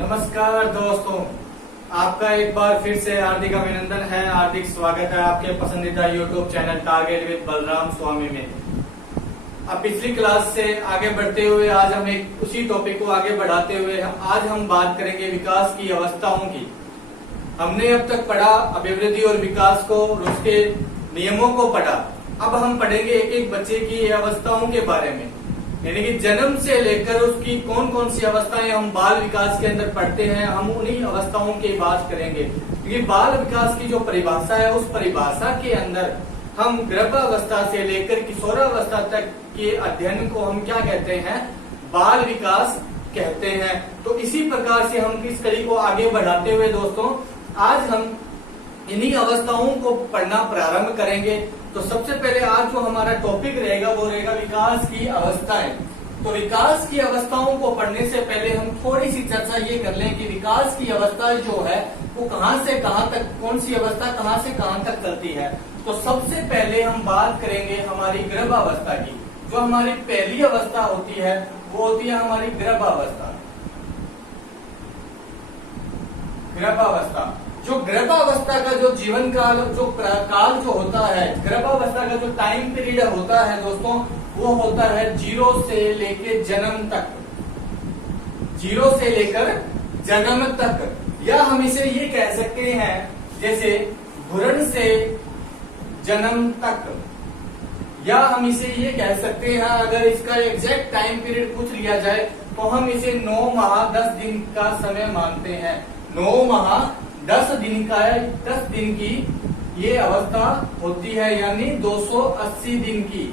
नमस्कार दोस्तों, आपका एक बार फिर से हार्दिक अभिनंदन है। हार्दिक स्वागत है आपके पसंदीदा YouTube channel target with Balram Swami में। अब पिछली क्लास से आगे बढ़ते हुए आज हम एक उसी टॉपिक को आगे बढ़ाते हुए आज हम बात करेंगे विकास की अवस्थाओं की। हमने अब तक पढ़ा अभिवृद्धि और विकास को और उसके नियमों को पढ़ा। अब हम पढ़ेंगे एक एक बच्चे की अवस्थाओं के बारे में, यानी कि जन्म से लेकर उसकी कौन कौन सी अवस्थाएं हम बाल विकास के अंदर पढ़ते हैं। हम उन्हीं अवस्थाओं की बात करेंगे, क्योंकि बाल विकास की जो परिभाषा है उस परिभाषा के अंदर हम गर्भावस्था से लेकर किशोरावस्था तक के अध्ययन को हम क्या कहते हैं, बाल विकास कहते हैं। तो इसी प्रकार से हम इस कड़ी को आगे बढ़ाते हुए दोस्तों आज हम इन्हीं अवस्थाओं को पढ़ना प्रारंभ करेंगे। तो सबसे पहले आज जो हमारा टॉपिक रहेगा वो रहेगा विकास की अवस्थाएं। तो विकास की अवस्थाओं को पढ़ने से पहले हम थोड़ी सी चर्चा ये कर लें कि विकास की अवस्था जो है वो कहां से कहां तक, कौन सी अवस्था कहां से कहां तक चलती है। तो सबसे पहले हम बात करेंगे हमारी गर्भावस्था की। जो हमारी पहली अवस्था होती है वो होती है हमारी गर्भावस्था। गर्भावस्था जो गर्भावस्था का जो जीवन काल जो होता है, गर्भावस्था का जो टाइम पीरियड होता है दोस्तों वो होता है 0 से लेकर जन्म तक। 0 से लेकर जन्म तक, या हम इसे ये कह सकते हैं जैसे भ्रूण से जन्म तक, या हम इसे ये कह सकते हैं अगर इसका एग्जैक्ट टाइम पीरियड पूछ लिया जाए तो हम इसे 9 माह 10 दिन का समय मानते हैं। 9 माह 10 दिन का 10 दिन की ये अवस्था होती है, यानी 280 दिन की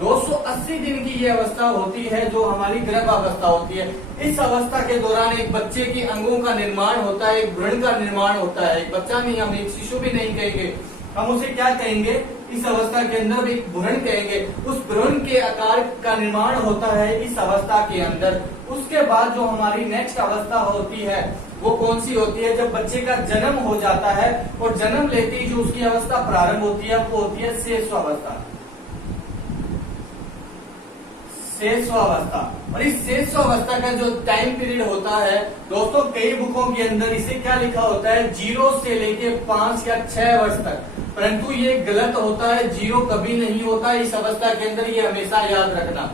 280 दिन की ये अवस्था होती है जो हमारी गर्भावस्था होती है। इस अवस्था के दौरान एक बच्चे की अंगों का निर्माण होता है, एक भ्रूण का निर्माण होता है। एक बच्चा नहीं, हम एक शिशु भी नहीं कहेंगे, हम उसे क्या कहेंगे, इस अवस्था के अंदर एक भ्रूण कहेंगे। उस भ्रूण के आकार का निर्माण होता है इस अवस्था के अंदर। उसके बाद जो हमारी नेक्स्ट अवस्था होती है वो कौन सी होती है, जब बच्चे का जन्म हो जाता है और जन्म लेते ही जो उसकी अवस्था प्रारंभ होती है वो होती है शेषावस्था। शेषावस्था, और इस शेषावस्था का जो टाइम पीरियड होता है दोस्तों कई बुकों के अंदर इसे क्या लिखा होता है, 0 से लेके 5 या 6 वर्ष तक, परंतु ये गलत होता है। 0 कभी नहीं होता इस अवस्था के अंदर, ये हमेशा याद रखना।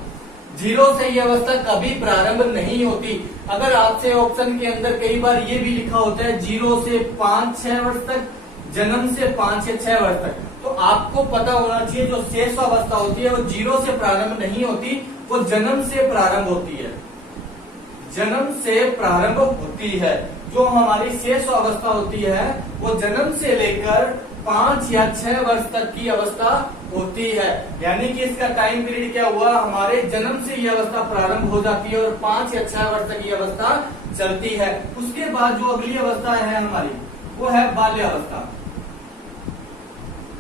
0 से ये अवस्था कभी प्रारंभ नहीं होती। अगर आपसे ऑप्शन के अंदर कई बार ये भी लिखा होता है 0 से 5-6 वर्ष तक, जन्म से 5 या 6 वर्ष तक, तो आपको पता होना चाहिए जो शेषावस्था होती है वो 0 से प्रारंभ नहीं होती, वो जन्म से प्रारंभ होती है। जन्म से प्रारंभ होती है। जो हमारी शेषावस्था होती है वो जन्म से लेकर 5 या 6 वर्ष तक की अवस्था होती है, यानी कि इसका टाइम पीरियड क्या हुआ, हमारे जन्म से ये अवस्था प्रारंभ हो जाती है और 5 या 6 वर्ष तक ये अवस्था चलती है। उसके बाद जो अगली अवस्था है हमारी वो है बाल्यावस्था।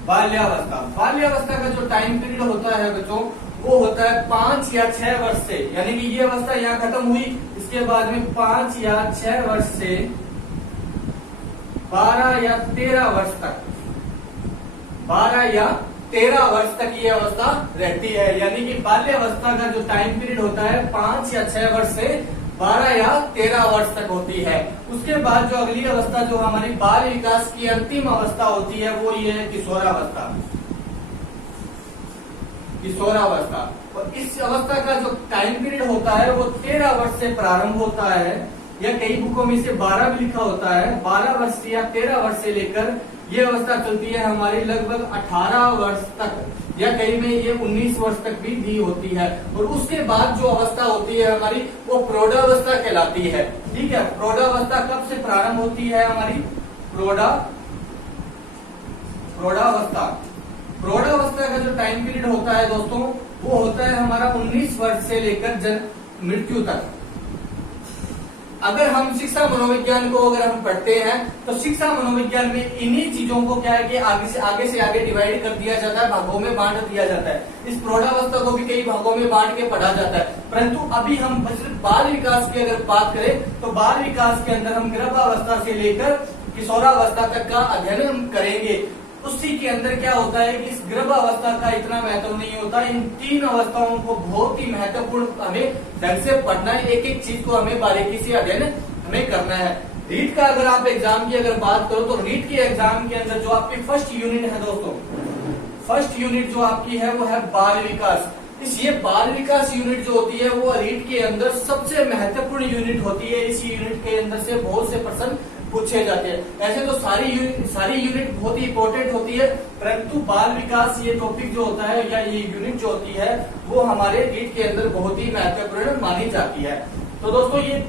बाल्यावस्था, बाल्यावस्था का जो टाइम पीरियड होता है बच्चों वो होता है 5 या 6 वर्ष से, यानी कि ये अवस्था यहाँ खत्म हुई, इसके बाद में 5 या 6 वर्ष से 12 या 13 वर्ष तक, 12 या 13 वर्ष तक ये अवस्था रहती है। यानी कि बाल्यावस्था का जो टाइम पीरियड होता है 5 या 6 वर्ष से 12 या 13 वर्ष तक होती है। उसके बाद जो अगली अवस्था जो हमारी बाल विकास की अंतिम अवस्था होती है वो ये है किशोरावस्था। किशोरावस्था, और इस अवस्था का जो टाइम पीरियड होता है वो 13 वर्ष से प्रारंभ होता है, या कई बुकों में इसे 12 भी लिखा होता है। 12 वर्ष या 13 वर्ष से लेकर ये अवस्था चलती है हमारी लगभग 18 वर्ष तक, या कई में ये 19 वर्ष तक भी दी होती है। और उसके बाद जो अवस्था होती है हमारी वो प्रौढ़ावस्था कहलाती है। ठीक है, प्रौढ़ावस्था कब से प्रारंभ होती है हमारी, प्रौढ़ावस्था। प्रौढ़ावस्था का जो टाइम पीरियड होता है दोस्तों वो होता है हमारा 19 वर्ष से लेकर मृत्यु तक। अगर हम शिक्षा मनोविज्ञान को अगर हम पढ़ते हैं तो शिक्षा मनोविज्ञान में इन्हीं चीजों को क्या है कि आगे से आगे डिवाइड कर दिया जाता है, भागों में बांट दिया जाता है। इस प्रौढ़ावस्था को भी कई भागों में बांट के पढ़ा जाता है, परंतु अभी हम सिर्फ बाल विकास की अगर बात करें तो बाल विकास के अंदर हम गर्भावस्था से लेकर किशोरावस्था तक का अध्ययन हम करेंगे। उसी के अंदर क्या होता है कि इस गर्भावस्था का इतना महत्व नहीं होता। इन 3 अवस्थाओं को बहुत ही महत्वपूर्ण हमें ढंग से पढ़ना है, एक एक चीज को हमें बारीकी से अध्ययन हमें करना है। रीट का अगर आप एग्जाम की अगर बात करो तो रीट के एग्जाम के अंदर जो आपकी फर्स्ट यूनिट है दोस्तों, फर्स्ट यूनिट जो आपकी है वो है बाल विकास। ये बाल विकास यूनिट जो होती है वो रीट के अंदर सबसे महत्वपूर्ण यूनिट होती है। इस यूनिट के अंदर से बहुत से प्रश्न पूछे जाते हैं। ऐसे तो सारी यूनिट बहुत ही इंपॉर्टेंट होती है, परंतु बाल विकास ये टॉपिक जो होता है या ये यूनिट जो होती है वो हमारे रीट के अंदर बहुत ही महत्वपूर्ण मानी जाती है। तो दोस्तों ये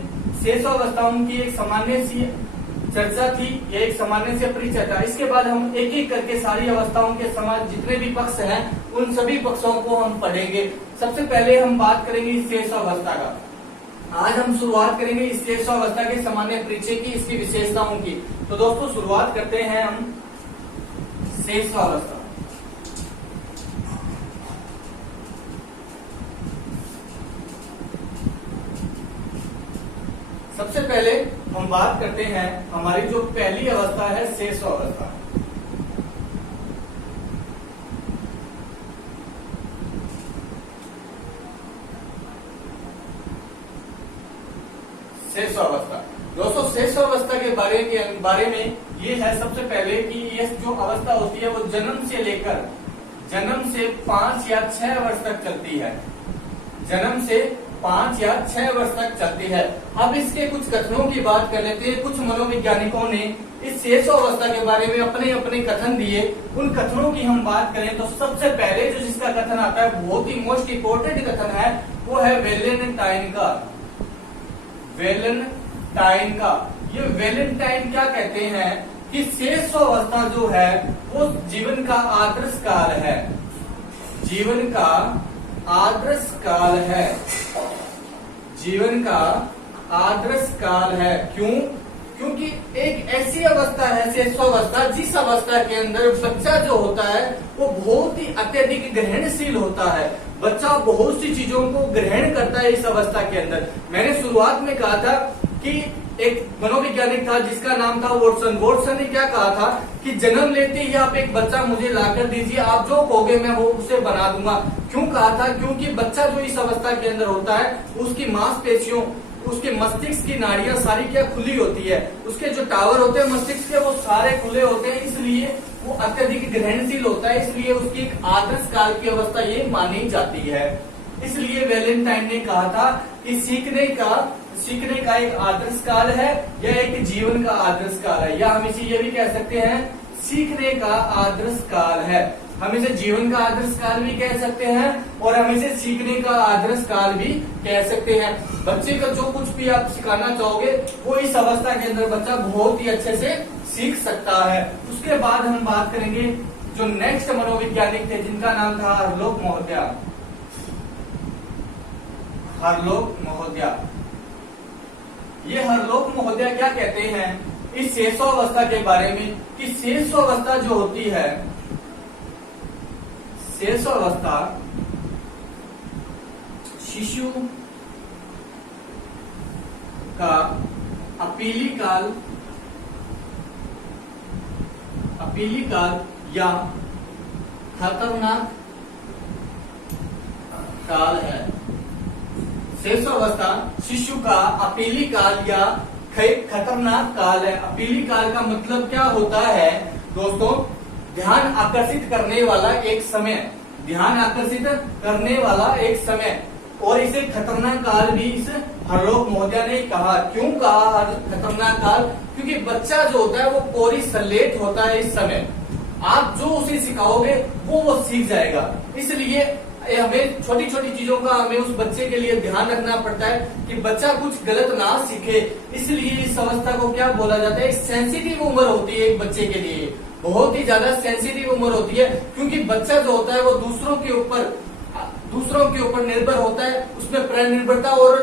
शेष अवस्थाओं की एक सामान्य सी चर्चा थी, ये एक सामान्य से परिचय था। इसके बाद हम एक एक करके सारी अवस्थाओं के समान जितने भी पक्ष हैं उन सभी पक्षों को हम पढ़ेंगे। सबसे पहले हम बात करेंगे इस शेष अवस्था का। आज हम शुरुआत करेंगे इस शेष अवस्था के सामान्य परिचय की, इसकी विशेषताओं की। तो दोस्तों शुरुआत करते हैं हम शेष अवस्था। सबसे पहले हम बात करते हैं हमारी जो पहली अवस्था है शेष अवस्था। शेष अवस्था दोस्तों, शेष अवस्था के बारे में ये है सबसे पहले कि ये जो अवस्था होती है वो जन्म से 5 या 6 वर्ष तक चलती है। जन्म से 5 या 6 वर्ष तक चलती है। अब इसके कुछ कथनों की बात कर लेते हैं। कुछ मनोवैज्ञानिकों ने इस शेष अवस्था के बारे में अपने अपने कथन दिए। उन कथनों की हम बात करें तो सबसे पहले जो जिसका कथन आता है बहुत ही मोस्ट इंपोर्टेंट कथन है वो है वेलेंटाइन का। वेलेंटाइन का ये वेलेंटाइन क्या कहते हैं कि शेष अवस्था जो है वो जीवन का आदर्श काल है। जीवन का आदर्श काल है। जीवन का आदर्श काल है। क्यों? क्योंकि एक ऐसी अवस्था है शेष अवस्था जिस अवस्था के अंदर बच्चा जो होता है वो बहुत ही अत्यधिक ग्रहणशील होता है। बच्चा बहुत सी चीजों को ग्रहण करता है इस अवस्था के अंदर। मैंने शुरुआत में कहा था कि एक मनोवैज्ञानिक था जिसका नाम था वॉटसन। वॉटसन ने क्या कहा था कि जन्म लेते ही आप एक बच्चा मुझे लाकर दीजिए, आप जो कहोगे मैं वो उसे बना दूंगा। क्यों कहा था? क्योंकि बच्चा जो इस अवस्था के अंदर होता है उसकी मांसपेशियों, उसके मस्तिष्क की नाड़ियां सारी क्या खुली होती है, उसके जो टावर होते हैं मस्तिष्क के वो सारे खुले होते हैं, इसलिए वो अत्यधिक ग्रहणशील होता है। इसलिए उसकी एक आदर्श काल की अवस्था ये मानी जाती है। इसलिए वेलेंटाइन ने कहा था कि सीखने का एक आदर्श काल है या एक जीवन का आदर्श काल है, या हम इसे ये भी कह सकते हैं सीखने का आदर्श काल है। हम इसे जीवन का आदर्श काल भी कह सकते हैं और हम इसे सीखने का आदर्श काल भी कह सकते हैं। बच्चे का जो कुछ भी आप सिखाना चाहोगे वो इस अवस्था के अंदर बच्चा बहुत ही अच्छे से सीख सकता है। उसके बाद हम बात करेंगे जो नेक्स्ट मनोवैज्ञानिक थे जिनका नाम था हरलोक महोदया। हरलोक महोदया, ये हरलोक महोदया क्या कहते हैं इस शेषावस्था के बारे में कि शेषावस्था जो होती है, शेषावस्था शिशु का अपीली काल या खतरनाक काल है। शेषावस्था शिशु का अपीली काल या खतरनाक काल है। अपीली काल का मतलब क्या होता है दोस्तों? ध्यान आकर्षित करने वाला एक समय, ध्यान आकर्षित करने वाला एक समय। और इसे खतरनाक काल भी इस हरलोक महोदया ने कहा। क्यों कहा खतरनाक काल? क्योंकि बच्चा जो होता है वो पूरी सलेट होता है इस समय। आप जो उसे सिखाओगे वो सीख जाएगा। इसलिए हमें छोटी छोटी चीजों का हमें उस बच्चे के लिए ध्यान रखना पड़ता है कि बच्चा कुछ गलत ना सीखे। इसलिए इस अवस्था को क्या बोला जाता है? सेंसिटिव उम्र होती है एक बच्चे के लिए, बहुत ही ज्यादा सेंसिटिव उम्र होती है। क्योंकि बच्चा जो होता है वो दूसरों के ऊपर निर्भर होता है, उसमें प्रेम निर्भरता और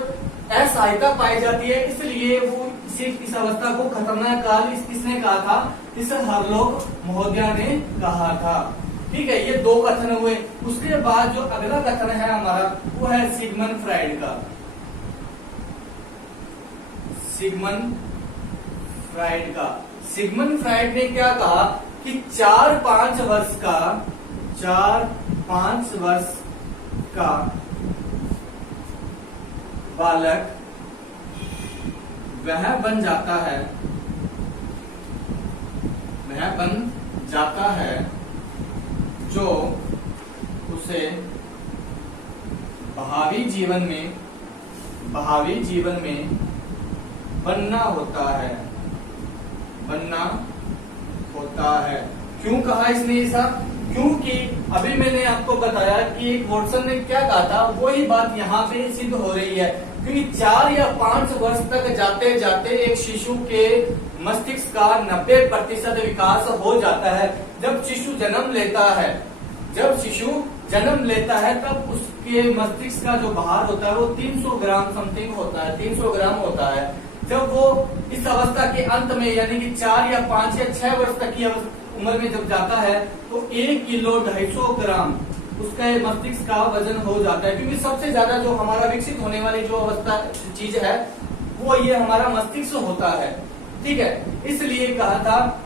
असहायता पाई जाती है। इसलिए वो इस अवस्था को खतरनाक काल किसने कहा था? इस हरलोक महोदया ने कहा था। ठीक है, ये दो कथन हुए। उसके बाद जो अगला कथन है हमारा वो है सिगमंड फ्राइड का। सिगमंड फ्राइड ने क्या कहा कि 4-5 वर्ष का वह बन जाता है जो उसे भावी जीवन में बनना होता है। क्यों कहा इसने ऐसा? क्योंकि अभी मैंने आपको बताया कि एक वॉटसन ने क्या कहा था, वही बात यहाँ पे सिद्ध हो रही है। क्योंकि 4 या 5 वर्ष तक जाते जाते एक शिशु के मस्तिष्क का 90% विकास हो जाता है। जब शिशु जन्म लेता है तब उसके मस्तिष्क का जो भार होता है वो 300 ग्राम समथिंग होता है, 300 ग्राम होता है। जब वो इस अवस्था के अंत में यानी कि 4 या 5 या 6 वर्ष तक की उम्र में जब जाता है तो 1 किलो 250 ग्राम उसका मस्तिष्क का वजन हो जाता है। क्योंकि सबसे ज्यादा जो हमारा विकसित होने वाली जो अवस्था चीज है वो ये हमारा मस्तिष्क होता है। ठीक है, इसलिए कहा था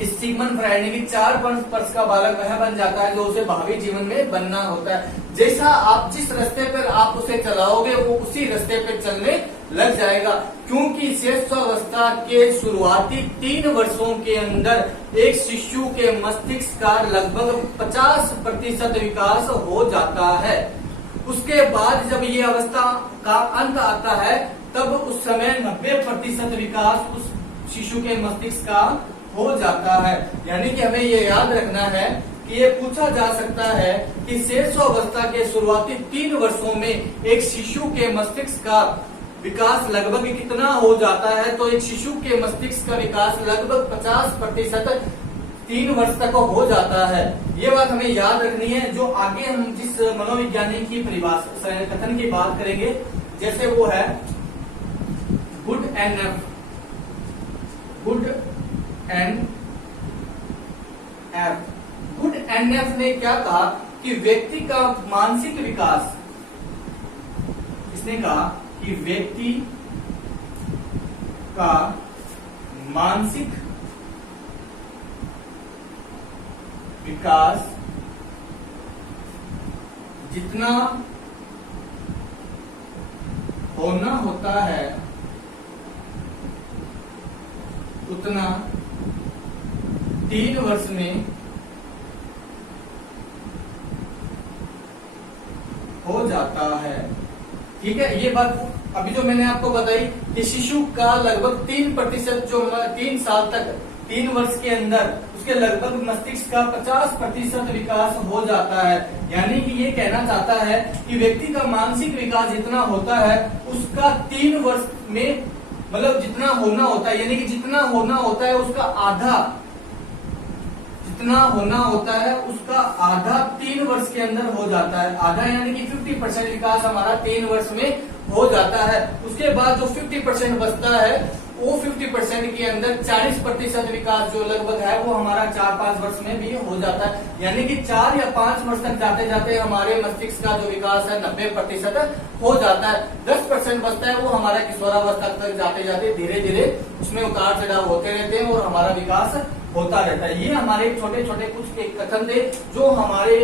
सिगमंड फ्राइड ने कि 4 वर्ष का बालक वह बन जाता है जो उसे भावी जीवन में बनना होता है। जैसा आप जिस रास्ते पर आप उसे चलाओगे वो उसी रास्ते पर चलने लग जाएगा। क्योंकि शिशुअवस्था के शुरुआती 3 वर्षों के अंदर एक शिशु के मस्तिष्क का लगभग 50% विकास हो जाता है। उसके बाद जब ये अवस्था का अंत आता है तब उस समय 90% विकास उस शिशु के मस्तिष्क का हो जाता है। यानी कि हमें ये याद रखना है कि ये पूछा जा सकता है कि शिशुअवस्था के शुरुआती 3 वर्षों में एक शिशु के मस्तिष्क का विकास लगभग कितना हो जाता है। तो एक शिशु के मस्तिष्क का विकास लगभग 50% 3 वर्ष तक हो जाता है। ये बात हमें याद रखनी है। जो आगे हम जिस मनोविज्ञानी की परिभाषा कथन की बात करेंगे, जैसे वो है गुड एंड एफ ने क्या कहा कि व्यक्ति का मानसिक विकास, इसने कहा कि व्यक्ति का मानसिक विकास जितना होना होता है उतना 3 वर्ष में हो जाता है। ठीक है, ये बात अभी जो मैंने आपको बताई कि शिशु का लगभग 3% जो 3 साल तक 3 वर्ष के अंदर उसके लगभग मस्तिष्क का 50% विकास हो जाता है। यानी कि ये कहना चाहता है कि व्यक्ति का मानसिक विकास जितना होता है उसका 3 वर्ष में मतलब जितना होना होता है, यानी कि जितना होना होता है उसका आधा, जितना होना होता है उसका आधा 3 वर्ष के अंदर हो जाता है। आधा यानी कि 50% विकास हमारा 3 वर्ष में हो जाता है। उसके बाद जो 50% बचता है वो 50% के अंदर 40% विकास जो लगभग है वो हमारा 4-5 वर्ष में भी हो जाता है। यानी कि 4 या 5 वर्ष तक जाते जाते हमारे मस्तिष्क का जो विकास है 90% हो जाता है। 10% बचता है वो हमारा किशोरावस्था तक जाते जाते धीरे धीरे उसमें उतार चढ़ाव होते रहते हैं और हमारा विकास होता रहता है। ये हमारे छोटे छोटे कुछ एक कथन थे जो हमारे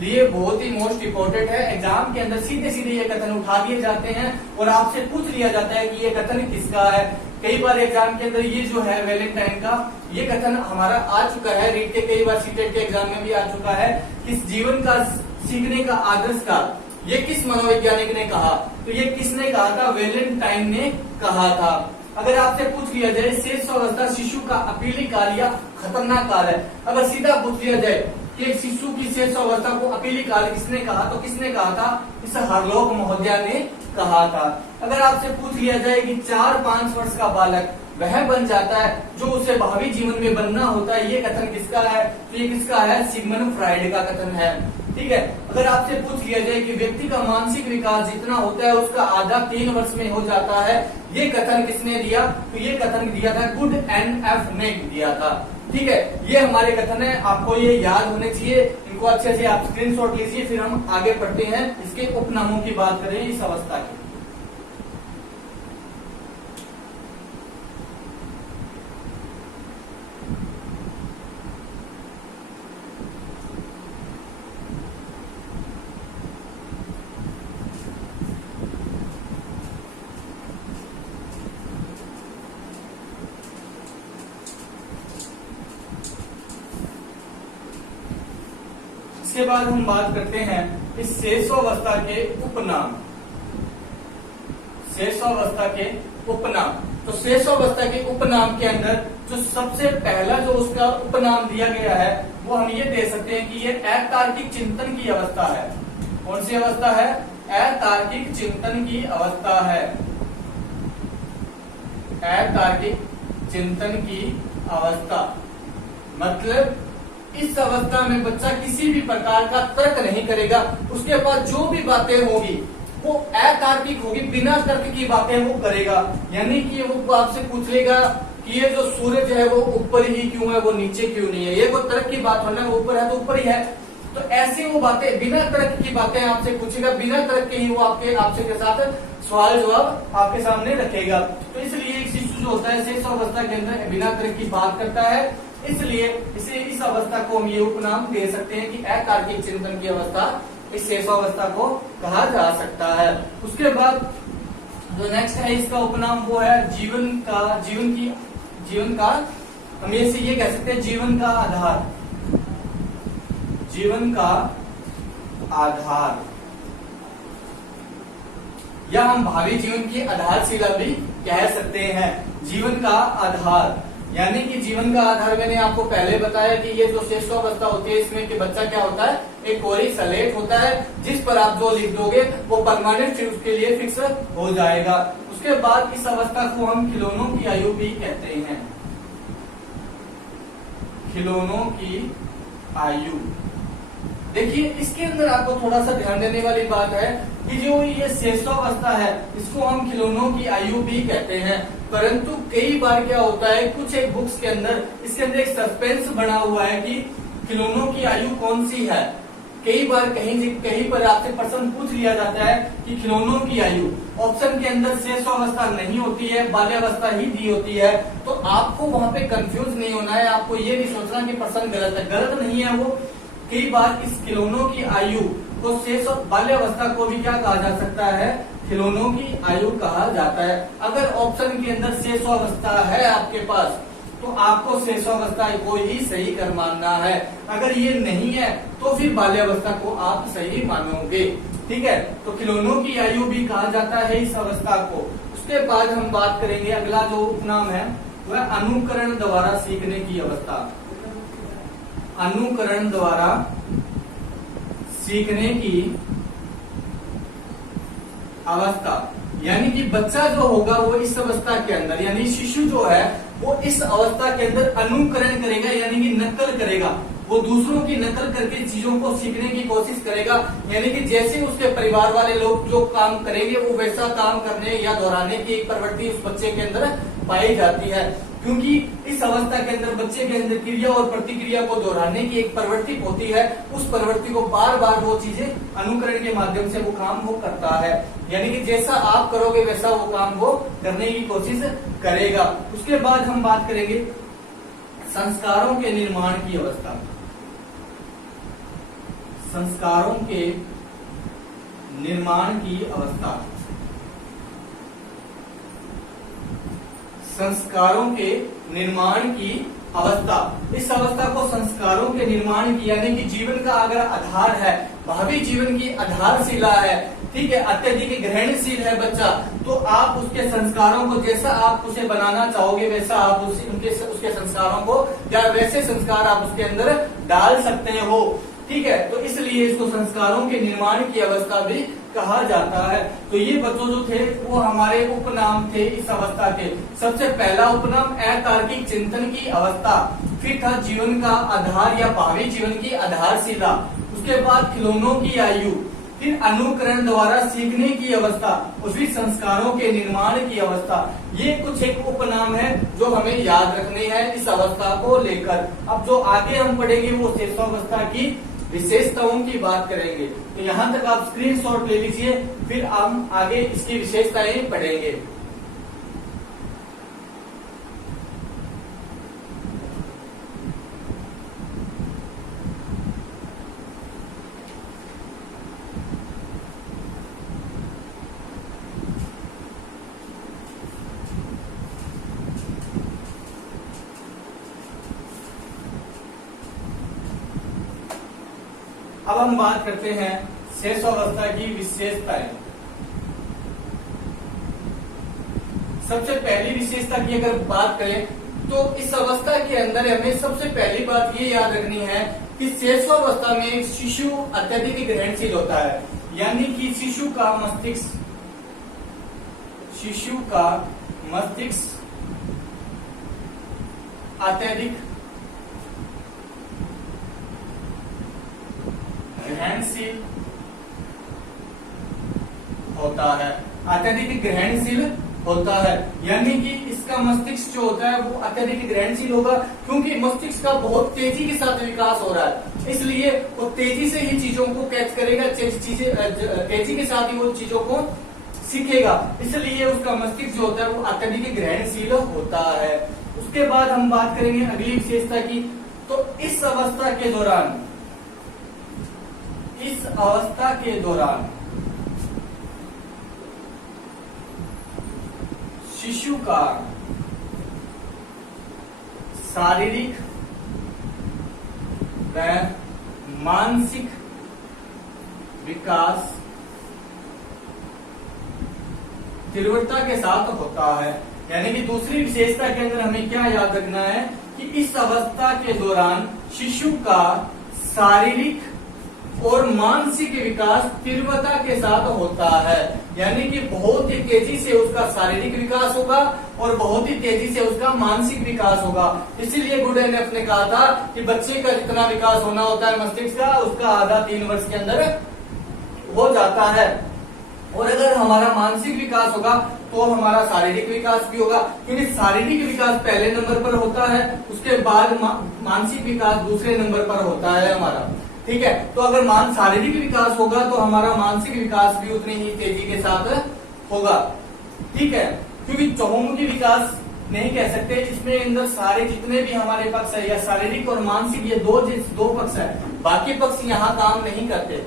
लिए बहुत ही मोस्ट इम्पोर्टेंट है। एग्जाम के अंदर सीधे सीधे ये कथन उठा दिए जाते हैं और आपसे पूछ लिया जाता है कि ये कथन किसका है। कई बार एग्जाम के अंदर ये जो है वैलेंटाइन का ये कथन हमारा आ चुका है, रीट के कई बार सीटेट के एग्जाम में भी आ चुका है। किस जीवन का सीखने का आदर्श का ये किस मनोवैज्ञानिक ने कहा, तो ये किसने कहा था? वैलेंटाइन ने कहा था। अगर आपसे पूछ लिया जाए शिशुअवस्था शिशु का अपीली काल या खतरनाक काल है, अगर सीधा पूछ लिया जाए कि शिशु की शिशुअवस्था को अपीली काल किसने कहा, तो किसने कहा था? इस हरलोक महोदया ने कहा था। अगर आपसे पूछ लिया जाए कि 4-5 वर्ष का बालक वह बन जाता है जो उसे भावी जीवन में बनना होता है, ये कथन किसका है? तो ये किसका है? सिगमंड फ्राइड का कथन है। ठीक है, अगर आपसे पूछ लिया जाए कि व्यक्ति का मानसिक विकास जितना होता है उसका आधा 3 वर्ष में हो जाता है, ये कथन किसने दिया? तो ये कथन दिया था गुड एंड एफ ने दिया था। ठीक है, ये हमारे कथन है, आपको ये याद होने चाहिए। इनको अच्छे से आप स्क्रीनशॉट लीजिए, फिर हम आगे बढ़ते हैं इसके उपनामों की बात करें इस अवस्था की। इसके बाद हम बात करते हैं इस शेषावस्था के उपनाम। शेषावस्था के उपनाम, तो शेषावस्था के उपनाम के अंदर जो सबसे पहला जो उसका उपनाम दिया गया है वो हम ये दे सकते हैं कि ये अतार्किक चिंतन की अवस्था है। कौन सी अवस्था है? अतार्किक चिंतन की अवस्था है। अतार्किक चिंतन की अवस्था मतलब इस अवस्था में बच्चा किसी भी प्रकार का तर्क नहीं करेगा, उसके पास जो भी बातें होगी वो अतार्किक होगी, बिना तर्क की बातें वो करेगा। यानी कि वो आपसे पूछ लेगा कि ये जो सूरज है वो ऊपर ही क्यों है, वो नीचे क्यों नहीं है। ये वो तर्क की बात होना, वो ऊपर है तो ऊपर ही है। तो ऐसी वो बातें बिना तर्क की बातें आपसे पूछेगा, बिना तर्क के ही वो आपसे के साथ सवाल जवाब आपके सामने रखेगा। तो इसलिए एक शिशु जो होता है शेषावस्था के अंदर बिना तर्क की बात करता है, इसलिए इसे इस अवस्था को हम ये उपनाम दे सकते हैं कि अतार्किक चिंतन की अवस्था, इस शेषावस्था को कहा जा सकता है। उसके बाद जो नेक्स्ट है इसका उपनाम वो है जीवन का हम ये कह सकते हैं जीवन का आधार। जीवन का आधार या हम भावी जीवन की आधारशिला भी कह सकते हैं। जीवन का आधार यानी कि जीवन का आधार मैंने आपको पहले बताया कि ये जो शेषावस्था होती है इसमें कि बच्चा क्या होता है, एक कोरी सलेट होता है जिस पर आप जो लिख दोगे वो परमानेंट उसके लिए फिक्स हो जाएगा। उसके बाद इस अवस्था को हम खिलौनों की आयु भी कहते हैं। खिलौनों की आयु, देखिए इसके अंदर आपको थोड़ा सा ध्यान देने वाली बात है कि जो ये शेषावस्था है इसको हम खिलौनों की आयु भी कहते हैं। परंतु कई बार क्या होता है कुछ एक बुक्स के अंदर इसके अंदर एक सस्पेंस बना हुआ है कि खिलौनों की आयु कौन सी है। कई बार कहीं पर आपसे प्रश्न पूछ लिया जाता है कि खिलौनों की आयु, ऑप्शन के अंदर शेषावस्था नहीं होती है, बाल्यावस्था ही दी होती है। तो आपको वहां पे कंफ्यूज नहीं होना है, आपको ये नहीं सोचना कि प्रश्न गलत है, गलत नहीं है वो। कई बार इस खिलौनों की आयु को शेष बाल्यावस्था को भी क्या कहा जा सकता है, खिलौनों की आयु कहा जाता है। अगर ऑप्शन के अंदर शेषावस्था है आपके पास तो आपको शेषावस्था को ही सही कर मानना है, अगर ये नहीं है तो फिर बाल्यावस्था को आप सही मानोगे। ठीक है, तो खिलौनों की आयु भी कहा जाता है इस अवस्था को। उसके बाद हम बात करेंगे अगला जो उपनाम है वह अनुकरण द्वारा सीखने की अवस्था। अनुकरण द्वारा सीखने की अवस्था यानी कि बच्चा जो होगा वो इस अवस्था के अंदर यानी शिशु जो है वो इस अवस्था के अंदर अनुकरण करेगा यानी कि नकल करेगा। वो दूसरों की नकल करके चीजों को सीखने की कोशिश करेगा। यानी कि जैसे उसके परिवार वाले लोग जो काम करेंगे वो वैसा काम करने या दोहराने की एक प्रवृत्ति उस बच्चे के अंदर पाई जाती है। क्योंकि इस अवस्था के अंदर बच्चे के अंदर क्रिया और प्रतिक्रिया को दोहराने की एक प्रवृत्ति होती है। उस प्रवृत्ति को बार बार वो चीजें अनुकरण के माध्यम से वो काम वो करता है। यानी कि जैसा आप करोगे वैसा वो काम वो करने की कोशिश करेगा। उसके बाद हम बात करेंगे संस्कारों के निर्माण की अवस्था। संस्कारों के निर्माण की अवस्था। संस्कारों के निर्माण की अवस्था, इस अवस्था को संस्कारों के निर्माण की यानी कि जीवन का अगर आधार है, भावी जीवन की आधारशिला है, ठीक है, अत्यधिक ग्रहणशील है बच्चा, तो आप उसके संस्कारों को जैसा आप उसे बनाना चाहोगे वैसा आप उसके संस्कारों को या वैसे संस्कार आप उसके अंदर डाल सकते हो। ठीक है, तो इसलिए इसको संस्कारों के निर्माण की अवस्था भी कहा जाता है। तो ये बच्चों जो थे वो हमारे उपनाम थे इस अवस्था के। सबसे पहला उपनाम अतार्किक चिंतन की अवस्था, फिर था जीवन का आधार या भावी जीवन की आधारशिला, उसके बाद खिलौनों की आयु, फिर अनुकरण द्वारा सीखने की अवस्था, उसी संस्कारों के निर्माण की अवस्था। ये कुछ एक उपनाम है जो हमें याद रखने हैं इस अवस्था को लेकर। अब जो आगे हम पढ़ेंगे वो शेषावस्था की विशेषताओं की बात करेंगे। तो यहाँ तक आप स्क्रीनशॉट ले लीजिए, फिर हम आगे इसकी विशेषताएं पढ़ेंगे। अब हम बात करते हैं शेषावस्था की विशेषताएं। सबसे पहली विशेषता की अगर बात करें तो इस अवस्था के अंदर हमें सबसे पहली बात ये याद रखनी है कि शेषावस्था में शिशु अत्यधिक ग्रहणशील होता है, यानी कि शिशु का मस्तिष्क अत्यधिक ग्रहणशील होता है, अत्यधिक ग्रहणशील होता है, यानी कि इसका मस्तिष्क जो होता है वो अत्यधिक ग्रहणशील होगा, क्योंकि मस्तिष्क का बहुत तेजी के साथ विकास हो रहा है, इसलिए वो तेजी से ही चीजों को कैच करेगा, तेजी के साथ ही वो चीजों को सीखेगा, इसलिए उसका मस्तिष्क जो होता है वो अत्यधिक ग्रहणशील होता है। उसके बाद हम बात करेंगे अगली विशेषता की। तो इस अवस्था के दौरान शिशु का शारीरिक व मानसिक विकास तीव्रता के साथ होता है, यानी कि दूसरी विशेषता के अंदर हमें क्या याद रखना है कि इस अवस्था के दौरान शिशु का शारीरिक और मानसिक विकास तीव्रता के साथ होता है, यानी कि बहुत ही तेजी से उसका शारीरिक विकास होगा और बहुत ही तेजी से उसका मानसिक विकास होगा। इसीलिए गुडेनफ ने कहा था कि बच्चे का जितना विकास होना होता है मस्तिष्क का, उसका आधा 3 वर्ष के अंदर हो जाता है। और अगर हमारा मानसिक विकास होगा तो हमारा शारीरिक विकास भी होगा, क्योंकि शारीरिक विकास पहले नंबर पर होता है, उसके बाद मानसिक विकास दूसरे नंबर पर होता है हमारा। ठीक है, तो अगर शारीरिक विकास होगा तो हमारा मानसिक विकास भी उतनी ही तेजी के साथ होगा। ठीक है, क्योंकि चहुमुखी विकास नहीं कह सकते, इसमें अंदर सारे जितने भी हमारे पक्ष है या शारीरिक और मानसिक, ये दो पक्ष है, बाकी पक्ष यहाँ काम नहीं करते।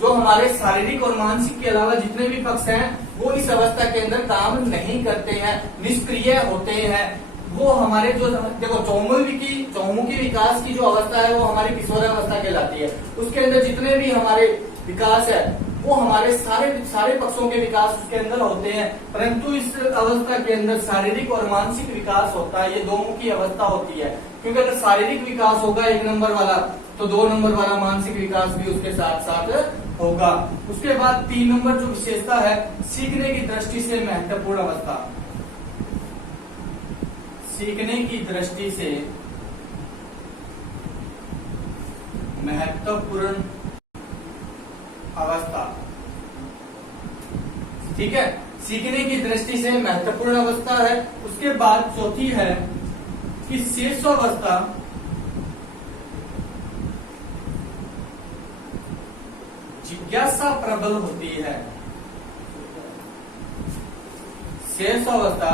जो हमारे शारीरिक और मानसिक के अलावा जितने भी पक्ष हैं वो इस अवस्था के अंदर काम नहीं करते हैं, निष्क्रिय होते हैं। वो हमारे जो देखो चहुमुखी विकास की जो अवस्था है वो हमारी किशोरावस्था कहलाती है, उसके अंदर जितने भी हमारे विकास है वो हमारे सारे पक्षों के विकास उसके अंदर होते हैं, परंतु इस अवस्था के अंदर शारीरिक और मानसिक विकास होता है, ये दो मुखी अवस्था होती है। क्योंकि अगर शारीरिक विकास होगा 1 नंबर वाला तो 2 नंबर वाला मानसिक विकास भी उसके साथ साथ होगा। उसके बाद 3 नंबर जो विशेषता है, सीखने की दृष्टि से महत्वपूर्ण अवस्था। सीखने की दृष्टि से महत्वपूर्ण अवस्था। ठीक है, सीखने की दृष्टि से महत्वपूर्ण अवस्था है। उसके बाद चौथी है कि शेषावस्था जिज्ञासा प्रबल होती है। शेषावस्था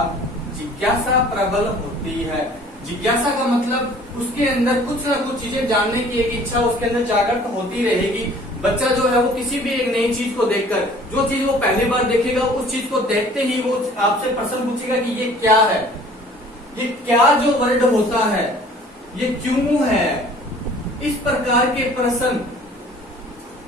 जिज्ञासा प्रबल होती है। जिज्ञासा का मतलब उसके अंदर कुछ ना कुछ चीजें जानने की एक इच्छा उसके अंदर जागृत होती रहेगी। बच्चा जो है वो किसी भी एक नई चीज को देखकर, जो चीज वो पहली बार देखेगा उस चीज को देखते ही वो आपसे प्रश्न पूछेगा कि ये क्या है, ये क्या जो वर्ड होता है, ये क्यों है। इस प्रकार के प्रश्न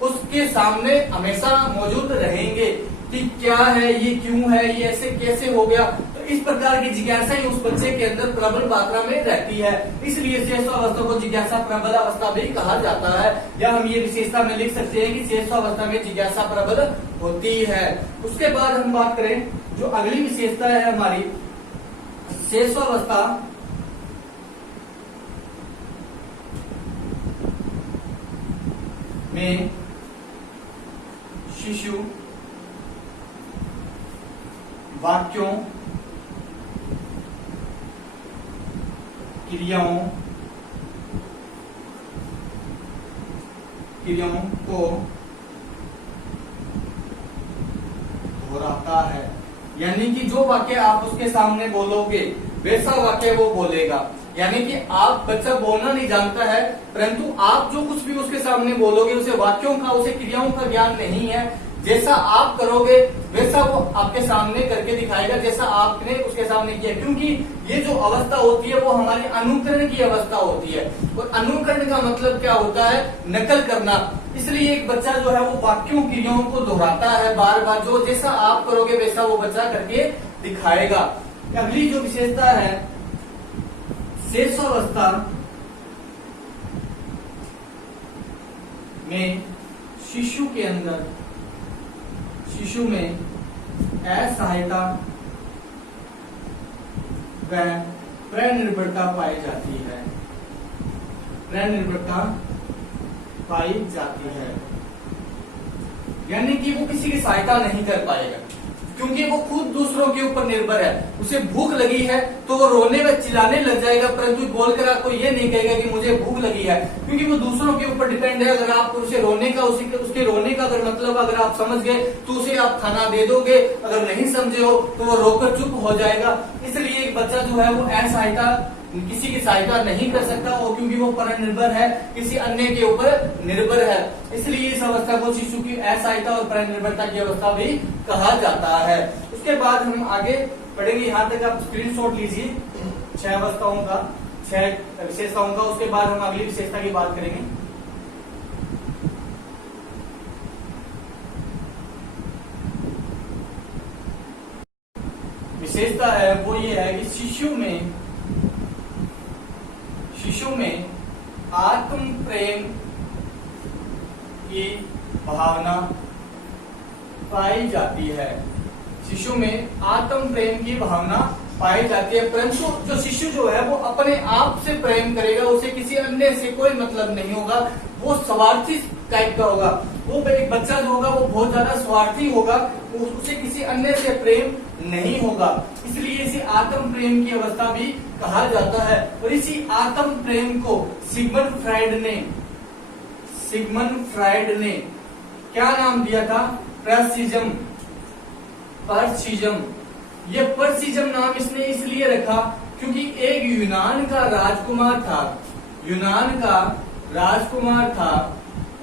उसके सामने हमेशा मौजूद रहेंगे कि क्या है, ये क्यों है, ये ऐसे कैसे हो गया। तो इस प्रकार की जिज्ञासा ही उस बच्चे के अंदर प्रबल मात्रा में रहती है, इसलिए शेषावस्था को जिज्ञासा प्रबल अवस्था भी कहा जाता है। या हम ये विशेषता में लिख सकते हैं कि शेषावस्था में जिज्ञासा प्रबल होती है। उसके बाद हम बात करें जो अगली विशेषता है हमारी, शेषावस्था में शिशु वाक्यों, क्रियाओं को दोहराता है, यानी कि जो वाक्य आप उसके सामने बोलोगे वैसा वाक्य वो बोलेगा। यानी कि आप बच्चा बोलना नहीं जानता है, परंतु आप जो कुछ भी उसके सामने बोलोगे उसे वाक्यों का, उसे क्रियाओं का ज्ञान नहीं है, जैसा आप करोगे वैसा वो आपके सामने करके दिखाएगा, जैसा आपने उसके सामने किया। क्योंकि ये जो अवस्था होती है वो हमारी अनुकरण की अवस्था होती है, और अनुकरण का मतलब क्या होता है? नकल करना। इसलिए एक बच्चा जो है वो वाक्यों क्रियाओं को दोहराता है बार बार, जो जैसा आप करोगे वैसा वो बच्चा करके दिखाएगा। अगली जो विशेषता है, शेषावस्था में शिशु के अंदर, शिशु में असहायता व प्रनिर्भरता पाई जाती है, प्रनिर्भरता पाई जाती है। यानी कि वो किसी की सहायता नहीं कर पाएगा, क्योंकि वो खुद दूसरों के ऊपर निर्भर है। उसे भूख लगी है तो वो रोने व चिल्लाने लग जाएगा, परंतु बोलकर आपको ये नहीं कहेगा कि मुझे भूख लगी है, क्योंकि वो दूसरों के ऊपर डिपेंड है। अगर आप उसे रोने का, उसके रोने का अगर मतलब अगर आप समझ गए तो उसे आप खाना दे दोगे, अगर नहीं समझे हो तो वो रोकर चुप हो जाएगा। इसलिए एक बच्चा जो है वो असहायता, किसी की सहायता नहीं कर सकता, और क्योंकि वो परनिर्भर है, किसी अन्य के ऊपर निर्भर है, इसलिए इस अवस्था को शिशु की असहायता और परनिर्भरता की अवस्था भी कहा जाता है। उसके बाद हम आगे पढ़ेंगे, यहाँ तक आप स्क्रीनशॉट लीजिए 6 अवस्थाओं का, 6 विशेषताओं का। उसके बाद हम अगली विशेषता की बात करेंगे। विशेषता है वो ये है कि शिशु में आत्म प्रेम की भावना पाई जाती है। शिशु में आत्म प्रेम की भावना पाई जाती है, परंतु जो शिशु जो है वो अपने आप से प्रेम करेगा, उसे किसी अन्य से कोई मतलब नहीं होगा, वो स्वार्थी टाइप का होगा। वो एक बच्चा जो होगा वो बहुत ज्यादा स्वार्थी होगा, उसे किसी अन्य से प्रेम नहीं होगा, इसलिए इसे आत्म प्रेम की अवस्था भी कहा जाता है। और इसी आत्म प्रेम को सिगमंड फ्राइड ने क्या नाम दिया था? पर्सिज्म। ये पर्सिज्म नाम इसने इसलिए रखा क्योंकि एक यूनान का राजकुमार था,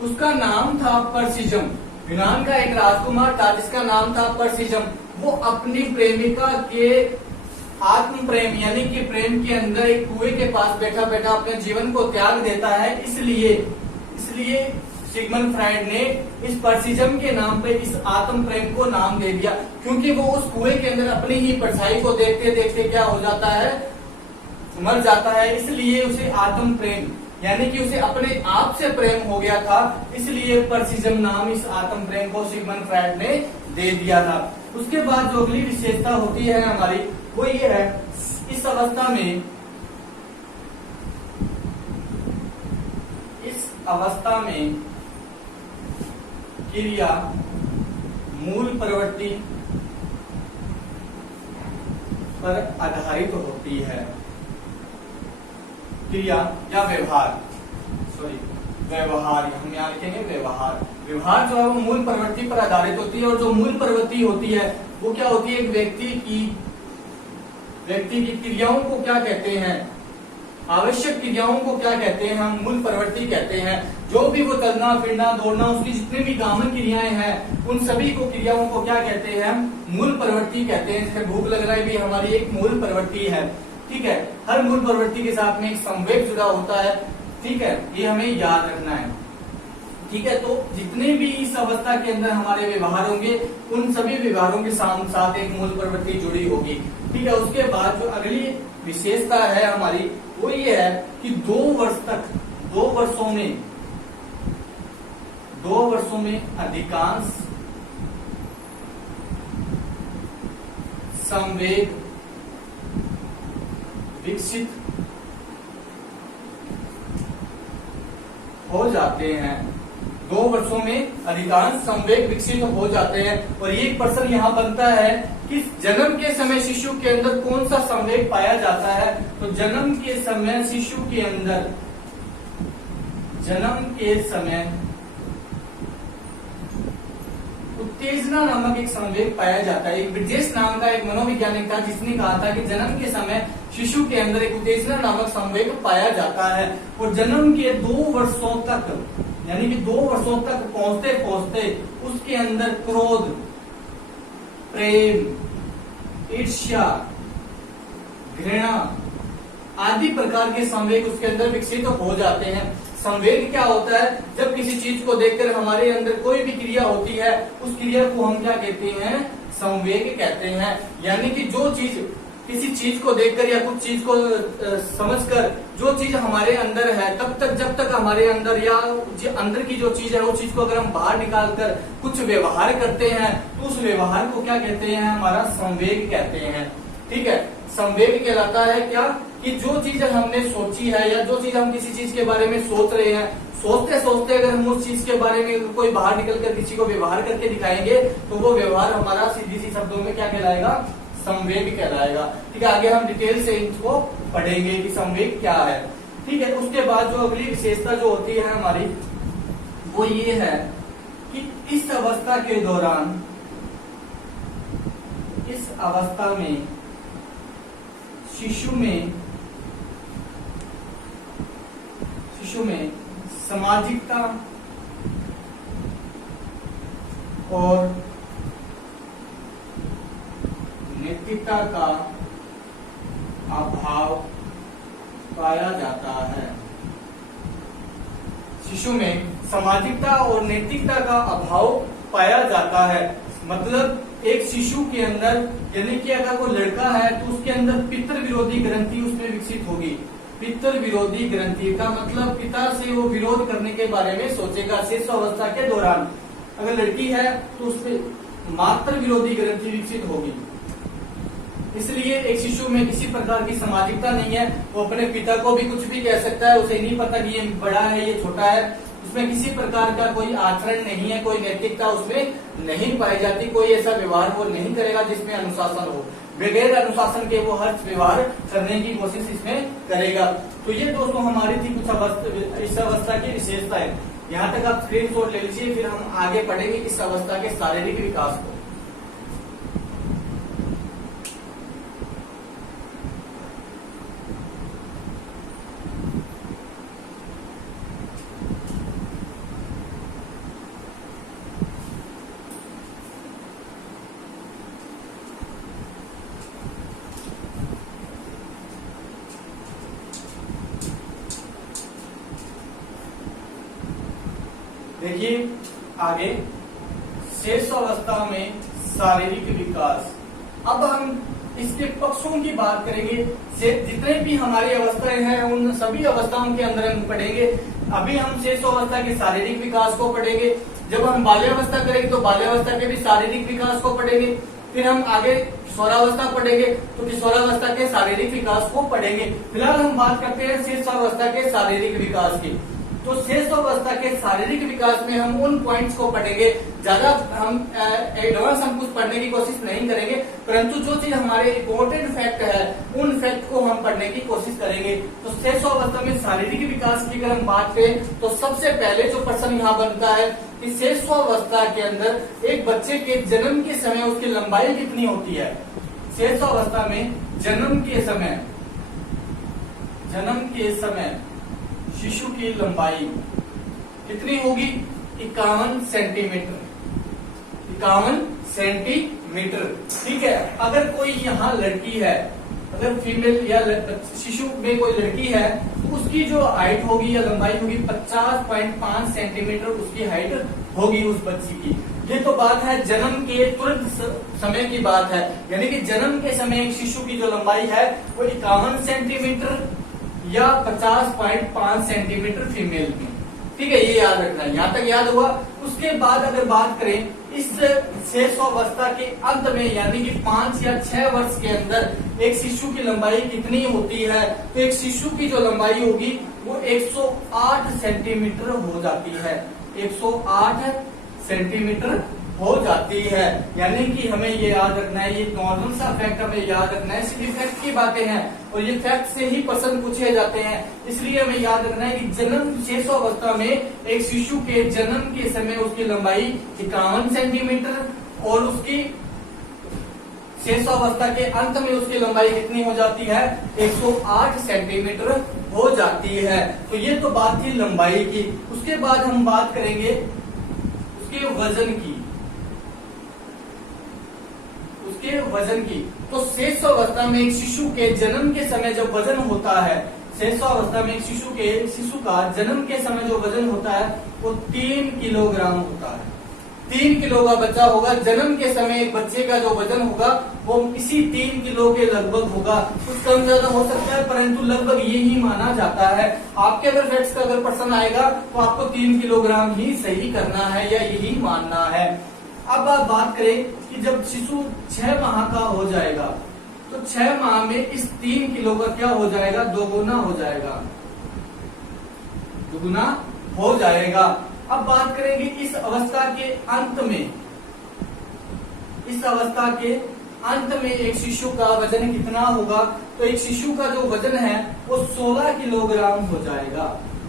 उसका नाम था पर्सिज्म। यूनान का एक राजकुमार था जिसका नाम था पर्सिज्म। वो अपनी प्रेमिका के आत्म प्रेम यानी कि प्रेम के अंदर एक कुएं के पास बैठा बैठा अपने जीवन को त्याग देता है। इसलिए सिगमंड फ्राइड ने इस पर्सिज्म के नाम पे इस आत्म प्रेम को नाम दे दिया, क्योंकि वो उस कुएं के अंदर अपनी ही परछाई को देखते देखते क्या हो जाता है? मर जाता है। इसलिए उसे आत्म प्रेम यानी कि उसे अपने आप से प्रेम हो गया था, इसलिए पर्सिज्म नाम इस आत्म प्रेम को सिगमंड फ्राइड ने दे दिया था। उसके बाद जो अगली विशेषता होती है हमारी वो ये है, इस अवस्था में क्रिया मूल प्रवृत्ति पर आधारित होती है। क्रिया या व्यवहार हम यहाँ लिखेंगे व्यवहार जो है वो मूल प्रवृत्ति पर आधारित होती है। और जो मूल प्रवृत्ति होती है वो क्या होती है? एक व्यक्ति की क्रियाओं को क्या कहते हैं? आवश्यक क्रियाओं को क्या कहते हैं? हम मूल प्रवृत्ति कहते हैं। जो भी वो चलना फिरना दौड़ना उसकी जितनी भी कामन क्रियाएं हैं उन सभी को क्रियाओं को क्या कहते हैं? मूल प्रवृत्ति कहते हैं। जैसे भूख लग रहा है भी हमारी एक मूल प्रवृत्ति है, ठीक है। हर मूल प्रवृत्ति के साथ में एक संवेग जुड़ा होता है, ठीक है, ये हमें याद रखना है, ठीक है। तो जितने भी इस अवस्था के अंदर हमारे व्यवहार होंगे उन सभी व्यवहारों के साथ एक मूल प्रवृत्ति जुड़ी होगी, ठीक है। उसके बाद जो अगली विशेषता है हमारी वो ये है कि 2 वर्षों में अधिकांश संवेग विकसित हो जाते हैं। 2 वर्षों में अधिकांश संवेग विकसित हो जाते हैं। और ये प्रश्न यहाँ बनता है कि जन्म के समय शिशु के अंदर कौन सा संवेग पाया जाता है? तो जन्म के समय शिशु के अंदर उत्तेजना नामक एक संवेग पाया जाता है। एक ब्रिजेश नाम का एक मनोवैज्ञानिक था जिसने कहा था कि जन्म के समय शिशु के अंदर एक उत्तेजना नामक संवेग पाया जाता है। और जन्म के 2 वर्षों तक यानी कि 2 वर्षों तक पहुंचते पहुंचते उसके अंदर क्रोध, प्रेम, ईर्ष्या, घृणा आदि प्रकार के संवेग उसके अंदर विकसित हो जाते हैं। संवेग क्या होता है? जब किसी चीज को देखकर हमारे अंदर कोई भी क्रिया होती है, उस क्रिया को हम क्या कहते हैं? संवेग कहते हैं। यानी कि जो चीज, किसी चीज को देखकर या कुछ चीज को समझकर जो चीज हमारे अंदर है, तब तक जब तक हमारे अंदर या अंदर की जो चीज है, वो चीज को अगर हम बाहर निकालकर कुछ व्यवहार करते हैं, तो उस व्यवहार को क्या कहते हैं? हमारा संवेग कहते हैं। ठीक है, संवेग कहलाता है क्या? कि जो चीज हमने सोची है या जो चीज हम किसी चीज के बारे में सोच रहे हैं, सोचते सोचते अगर हम उस चीज के बारे में कोई बाहर निकलकर किसी को व्यवहार करके दिखाएंगे, तो वो व्यवहार हमारा सीधी सी शब्दों में क्या कहलाएगा? संवेग कहलाएगा। ठीक है, आगे हम डिटेल से इसको पढ़ेंगे कि संवेग क्या है। ठीक है, उसके बाद जो अगली विशेषता जो होती है हमारी, वो ये है कि इस अवस्था के दौरान, इस अवस्था में शिशु में सामाजिकता और नैतिकता का अभाव पाया जाता है। शिशु में सामाजिकता और नैतिकता का अभाव पाया जाता है। मतलब एक शिशु के अंदर, यानी कि अगर वो लड़का है तो उसके अंदर पितृ विरोधी ग्रंथि उसमें विकसित होगी। पितृ विरोधी ग्रंथि का मतलब पिता से वो विरोध करने के बारे में सोचेगा शिशुअवस्था के दौरान। अगर लड़की है तो उसमें मातृ विरोधी ग्रंथि विकसित होगी। इसलिए एक शिशु में किसी प्रकार की सामाजिकता नहीं है, वो अपने पिता को भी कुछ भी कह सकता है, उसे नहीं पता कि ये बड़ा है ये छोटा है। उसमें किसी प्रकार का कोई आचरण नहीं है, कोई नैतिकता उसमें नहीं पाई जाती, कोई ऐसा व्यवहार वो नहीं करेगा जिसमें अनुशासन हो। बगैर अनुशासन के वो हर व्यवहार करने की कोशिश इसमें करेगा। तो ये दोस्तों हमारी थी कुछ इस अवस्था की विशेषता है। यहाँ तक आप स्क्रीनशॉट ले लीजिए, फिर हम आगे पढ़ेंगे इस अवस्था के शारीरिक विकास को। देखिए आगे शेषावस्था में शारीरिक विकास। अब हम इसके पक्षों की बात करेंगे। जितने भी हमारी अवस्थाएं हैं उन सभी अवस्थाओं के अंदर हम पढ़ेंगे। अभी हम शेषावस्था के शारीरिक विकास को पढ़ेंगे। जब हम बाल्यावस्था करेंगे तो बाल्यावस्था के भी शारीरिक विकास को पढ़ेंगे। फिर हम आगे किशोरावस्था पढ़ेंगे तो किशोरावस्था के शारीरिक विकास को पढ़ेंगे। फिलहाल हम बात करते हैं शेषावस्था के शारीरिक विकास की। तो शेषावस्था के शारीरिक विकास में हम उन पॉइंट्स को पढ़ेंगे। ज्यादा हम एडवांस हम कुछ पढ़ने की कोशिश नहीं करेंगे, परंतु जो चीज हमारे इम्पोर्टेंट फैक्ट है उन फैक्ट को हम पढ़ने की कोशिश करेंगे। तो शेषावस्था में शारीरिक विकास की अगर हम बात करें तो सबसे पहले जो प्रश्न यहाँ बनता है कि शेषावस्था के अंदर एक बच्चे के जन्म के समय उसकी लंबाई कितनी होती है। शेषावस्था में जन्म के समय शिशु की लंबाई कितनी होगी? 51 सेंटीमीटर। 51 सेंटीमीटर। ठीक है, अगर कोई यहाँ लड़की है, अगर फीमेल या शिशु में कोई लड़की है, उसकी जो हाइट होगी या लंबाई होगी 50.5 सेंटीमीटर उसकी हाइट होगी उस बच्ची की। ये तो बात है जन्म के तुरंत समय की बात है, यानी कि जन्म के समय एक शिशु की जो लंबाई है वो 51 सेंटीमीटर या 50.5 सेंटीमीटर फीमेल की। ठीक है, ये याद रखना है। यहाँ तक याद हुआ। उसके बाद अगर बात करें इस शेषावस्था के अंत में, यानी कि 5 या 6 वर्ष के अंदर एक शिशु की लंबाई कितनी होती है, तो एक शिशु की जो लंबाई होगी वो 108 सेंटीमीटर हो जाती है। 108 सेंटीमीटर हो जाती है। यानी कि हमें ये याद रखना है, ये नॉर्मल सा फैक्ट हमें याद रखना है। सिर्फ फैक्ट की बातें हैं और ये फैक्ट से ही प्रश्न पूछे जाते हैं, इसलिए हमें याद रखना है कि जन्म शेषावस्था में एक शिशु के जन्म के समय उसकी लंबाई 51 सेंटीमीटर और उसकी शेषावस्था के अंत में उसकी लंबाई कितनी हो जाती है? 108 सेंटीमीटर हो जाती है। तो ये तो बात थी लंबाई की। उसके बाद हम बात करेंगे उसके वजन की। उसके वजन की तो शेषावस्था में एक शिशु के जन्म के समय जब वजन होता है, शेषावस्था में एक शिशु का जन्म के समय जो वजन होता है वो 3 किलोग्राम होता है। 3 किलो का बच्चा होगा। जन्म के समय एक बच्चे का जो वजन होगा वो इसी 3 किलो के लगभग होगा। कुछ कम ज्यादा हो सकता है परंतु लगभग यही माना जाता है। आपके अगर फैक्ट्स का अगर प्रश्न आएगा तो आपको 3 किलोग्राम ही सही करना है या यही मानना है। अब आप बात करें कि जब शिशु 6 माह का हो जाएगा तो 6 माह में इस 3 किलो का क्या हो जाएगा? दोगुना हो जाएगा, दुगुना हो जाएगा। अब बात करेंगे इस अवस्था के अंत में। इस अवस्था के अंत में एक शिशु का वजन कितना होगा? तो एक शिशु का जो वजन है वो 16 किलोग्राम हो जाएगा।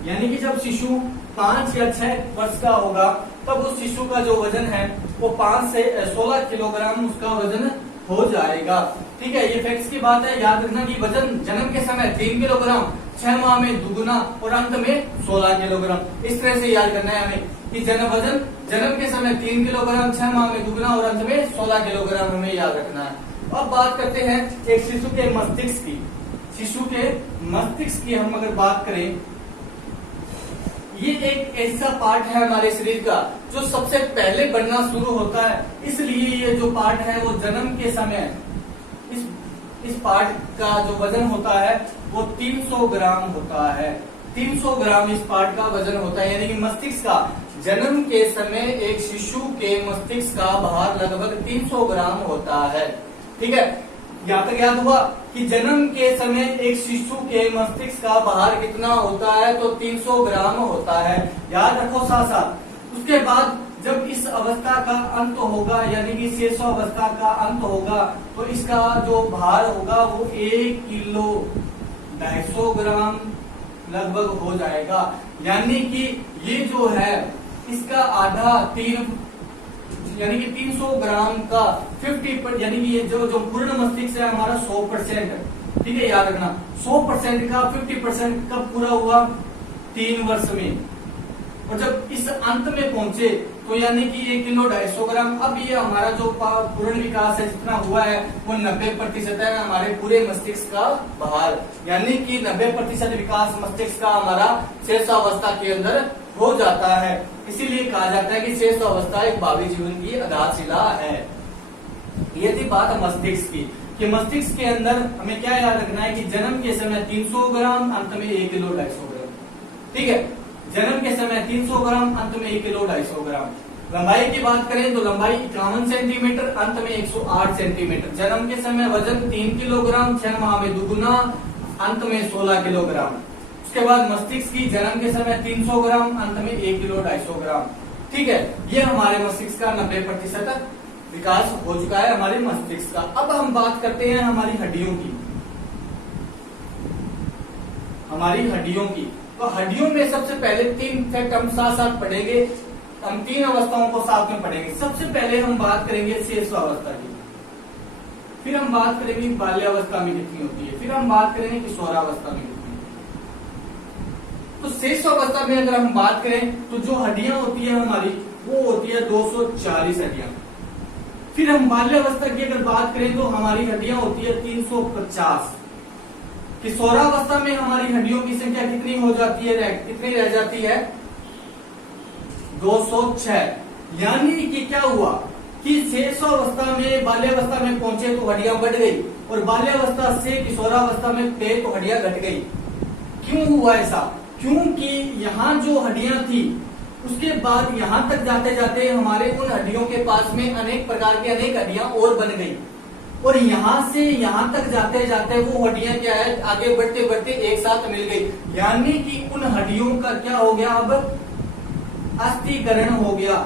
यानी कि जब शिशु 5 या 6 वर्ष का होगा तब उस शिशु का जो वजन है वो 5 से 16 किलोग्राम उसका वजन हो जाएगा। ठीक है, ये फैक्ट्स की बात है। याद रखना कि वजन जन्म के समय 3 किलोग्राम, 6 माह में दुगुना और अंत में 16 किलोग्राम। इस तरह से याद करना है हमें कि वजन जन्म के समय 3 किलोग्राम, 6 माह में दुगुना और अंत में 16 किलोग्राम हमें याद रखना है। अब बात करते हैं एक शिशु के मस्तिष्क की। शिशु के मस्तिष्क की हम अगर बात करें, ये एक ऐसा पार्ट है हमारे शरीर का जो सबसे पहले बनना शुरू होता है। इसलिए ये जो पार्ट है वो जन्म के समय इस पार्ट का जो वजन होता है वो 300 ग्राम होता है। 300 ग्राम इस पार्ट का वजन होता है। यानी कि मस्तिष्क का जन्म के समय एक शिशु के मस्तिष्क का भार लगभग 300 ग्राम होता है। ठीक है, यहाँ तक याद हुआ कि जन्म के समय एक शिशु के मस्तिष्क का भार कितना होता है? तो 300 ग्राम होता है। याद रखो साथ साथ। उसके बाद जब इस अवस्था का अंत होगा यानी कि शेषावस्था का अंत होगा तो इसका जो भार होगा वो 1 किलो 250 ग्राम लगभग हो जाएगा। यानी कि ये जो है इसका आधा 3 यानी कि 300 ग्राम का 50 यानी कि ये जो पूर्ण मस्तिष्क है हमारा 100%। ठीक है, याद रखना 100% का 50% कब पूरा हुआ? 3 वर्ष में। और जब इस अंत में पहुंचे तो यानी कि 1 किलो 250 ग्राम। अब ये हमारा जो पूर्ण विकास है जितना हुआ है वो 90% है हमारे पूरे मस्तिष्क का भार। यानी कि 90% विकास मस्तिष्क का हमारा शेषावस्था के अंदर हो जाता है। इसीलिए कहा जाता है कि शेषावस्था एक भावी जीवन की आधारशिला है। ये थी बात मस्तिष्क की कि मस्तिष्क के अंदर हमें क्या याद रखना है कि जन्म के समय 300 ग्राम, अंत में 1 किलो 250 ग्राम। ठीक है, जन्म के समय 300 ग्राम, अंत में 1 किलो 250 ग्राम। लंबाई की बात करें तो लंबाई 51 सेंटीमीटर, अंत में 108 सेंटीमीटर। जन्म के समय वजन 3 किलोग्राम, 6 माह में दुगुना, अंत में 16 किलोग्राम। उसके बाद मस्तिष्क की जन्म के समय 300 ग्राम, अंत में 1 किलो 250 ग्राम। ठीक है, ये हमारे मस्तिष्क का 90% विकास हो चुका है हमारे मस्तिष्क का। अब हम बात करते हैं हमारी हड्डियों की। हमारी हड्डियों की तो हड्डियों में सबसे पहले 3 फैक्ट हम साथ साथ पढ़ेंगे। हम 3 अवस्थाओं को साथ में पढ़ेंगे। सबसे पहले हम बात करेंगे शेषावस्था की, फिर हम बात करेंगे बाल्यावस्था में कितनी होती है, फिर हम बात करेंगे किशोरावस्था में कितनी। तो शेषावस्था में अगर हम बात करें तो जो हड्डियां होती है हमारी वो होती है 240 हड्डियां। फिर हम बाल्यावस्था की अगर बात करें तो हमारी हड्डियां होती है 350। किशोरावस्था में हमारी हड्डियों की संख्या कितनी हो जाती है? कितनी रह जाती है? 206। यानी कि क्या हुआ कि शेषावस्था में बाल्यावस्था में पहुंचे तो हड्डियां बढ़ गई और बाल्यावस्था से किशोरावस्था में थे तो हड्डियां घट गई। क्यों हुआ ऐसा? क्योंकि यहाँ जो हड्डियां थी उसके बाद यहाँ तक जाते जाते हमारे उन हड्डियों के पास में अनेक प्रकार की अनेक हड्डियां और बन गई और यहाँ से यहाँ तक जाते जाते वो हड्डियां क्या है आगे बढ़ते बढ़ते एक साथ मिल गई। यानी कि उन हड्डियों का क्या हो गया? अब अस्थिकरण हो गया।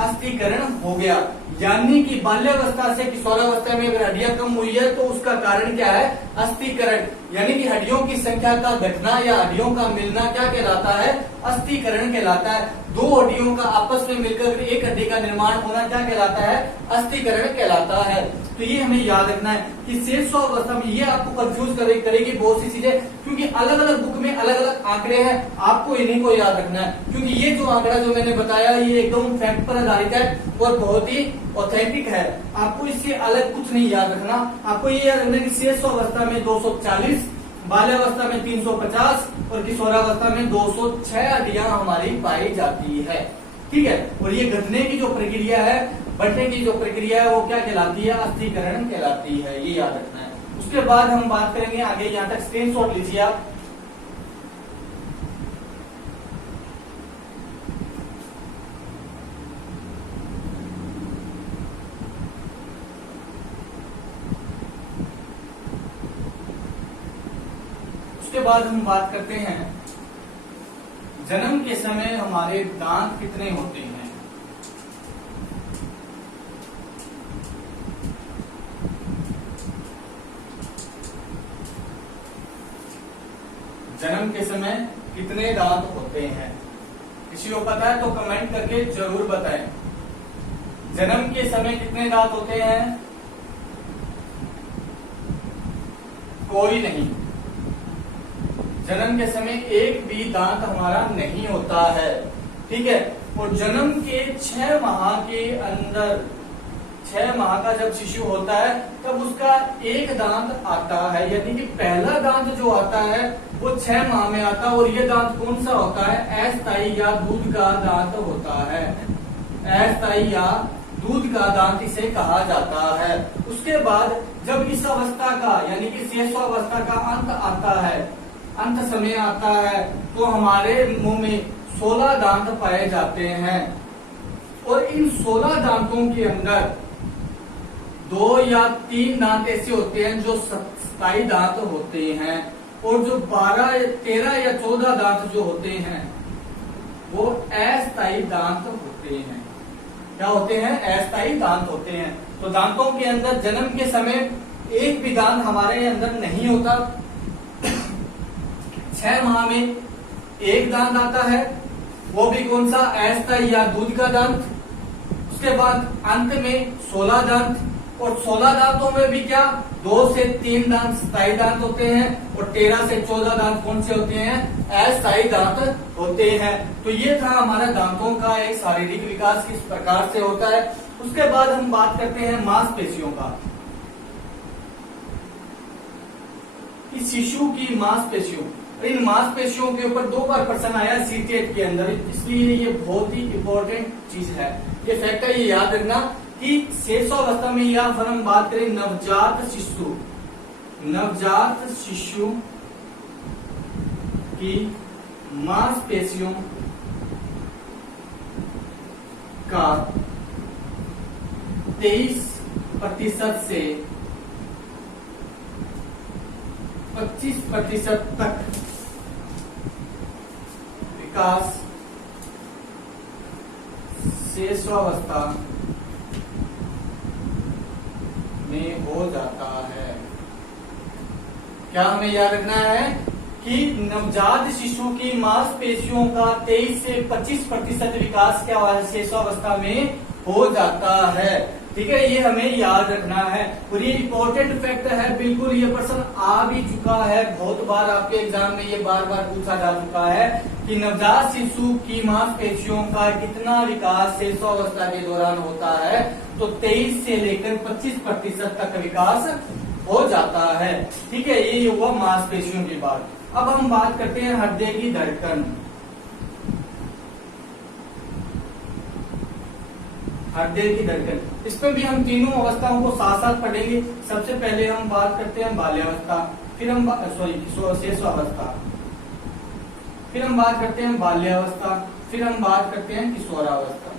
अस्थिकरण हो गया यानी कि बाल्यावस्था से किशोरावस्था में अगर हड्डियां कम हुई है तो उसका कारण क्या है? अस्थिकरण। यानी कि हड्डियों की संख्या का घटना या हड्डियों का मिलना क्या कहलाता है? अस्थिकरण कहलाता है। दो हड्डियों का आपस में मिलकर एक हड्डी का निर्माण होना क्या कहलाता है? अस्थिकरण कहलाता है। तो ये हमें याद रखना है कि शेषावस्था में ये आपको कंफ्यूज करेगी बहुत सी चीजें, क्योंकि अलग अलग बुक में अलग अलग आंकड़े हैं, आपको इन्हीं को याद रखना है। क्योंकि ये जो आंकड़ा जो मैंने बताया ये एकदम फैक्ट पर आधारित है और बहुत ही ऑथेंटिक है। आपको इससे अलग कुछ नहीं याद रखना, आपको ये याद रखना है कि शेषावस्था में 240, बाल्यावस्था में 350 और किशोरावस्था में 206 हड्डियां हमारी पाई जाती है। ठीक है, और ये घटने की जो प्रक्रिया है, बढ़ने की जो प्रक्रिया है वो क्या कहलाती है? अस्थिकरण कहलाती है, ये याद रखना है। उसके बाद हम बात करेंगे आगे, यहां तक स्क्रीनशॉट लीजिए आप। उसके बाद हम बात करते हैं जन्म के समय हमारे दांत कितने होते हैं। जन्म के समय कितने दांत होते हैं? किसी को पता है तो कमेंट करके जरूर बताएं। जन्म के समय कितने दांत होते हैं? कोई नहीं। जन्म के समय एक भी दांत हमारा नहीं होता है। ठीक है, और जन्म के 6 माह के अंदर, 6 माह का जब शिशु होता है तब उसका एक दांत आता है, यानी कि पहला दांत जो आता है वो 6 माह में आता है। और ये दांत कौन सा होता है? अस्थायी या दूध का दांत होता है। अस्थायी या दूध का दांत इसे कहा जाता है। उसके बाद जब इस अवस्था का यानी कि शेषावस्था का अंत आता है, अंत समय आता है, तो हमारे मुंह में 16 दांत पाए जाते हैं। और इन 16 दांतों के अंदर 2 या 3 दांत ऐसे होते हैं जो स्थायी दांत होते हैं, और जो 12, 13 या 14 दांत जो होते हैं वो अस्थायी दांत होते हैं। क्या होते हैं? अस्थायी दांत होते हैं। तो दांतों के अंदर जन्म के समय एक भी दांत हमारे अंदर नहीं होता। 6 माह में एक दांत आता है, वो भी कौन सा? अस्थायी या दूध का दांत। उसके बाद अंत में 16 दांत, और 16 दांतों में भी क्या? 2 से 3 दांत स्थायी दांत होते हैं, और 13 से 14 दांत कौन से होते हैं? अस्थायी दांत होते हैं। तो ये था हमारा दांतों का एक शारीरिक विकास किस प्रकार से होता है। उसके बाद हम बात करते हैं मांसपेशियों का। इस शिशु की मांसपेशियों, इन मांसपेशियों के ऊपर 2 बार प्रश्न आया सीटेट के अंदर, इसलिए ये बहुत ही इंपॉर्टेंट चीज है, ये फैक्ट है, ये याद रखना कि शेषावस्था में या फिर हम बात करें नवजात शिशु की मांसपेशियों का 23% से 25% तक विकास शेषावस्था में हो जाता है। क्या हमें याद रखना है कि नवजात शिशु की मांसपेशियों का 23 से 25% विकास क्या शेषावस्था में हो जाता है। ठीक है, ये हमें याद रखना है और ये इंपॉर्टेंट फैक्ट है। बिल्कुल ये प्रश्न आ भी चुका है, बहुत बार आपके एग्जाम में ये बार बार पूछा जा चुका है कि नवजात शिशु की मांसपेशियों का कितना विकास शेषावस्था के दौरान होता है। तो 23 से लेकर 25% तक विकास हो जाता है। ठीक है, ये हुआ मांसपेशियों की बात। अब हम बात करते हैं हृदय की धड़कन। हृदय की धड़कन, इसमें भी हम तीनों अवस्थाओं को साथ साथ पढ़ेंगे। सबसे पहले हम बात करते हैं बाल्यावस्था, फिर हम शेषावस्था, फिर हम बात करते हैं बाल्यावस्था, फिर हम बात करते हैं किशोरावस्था।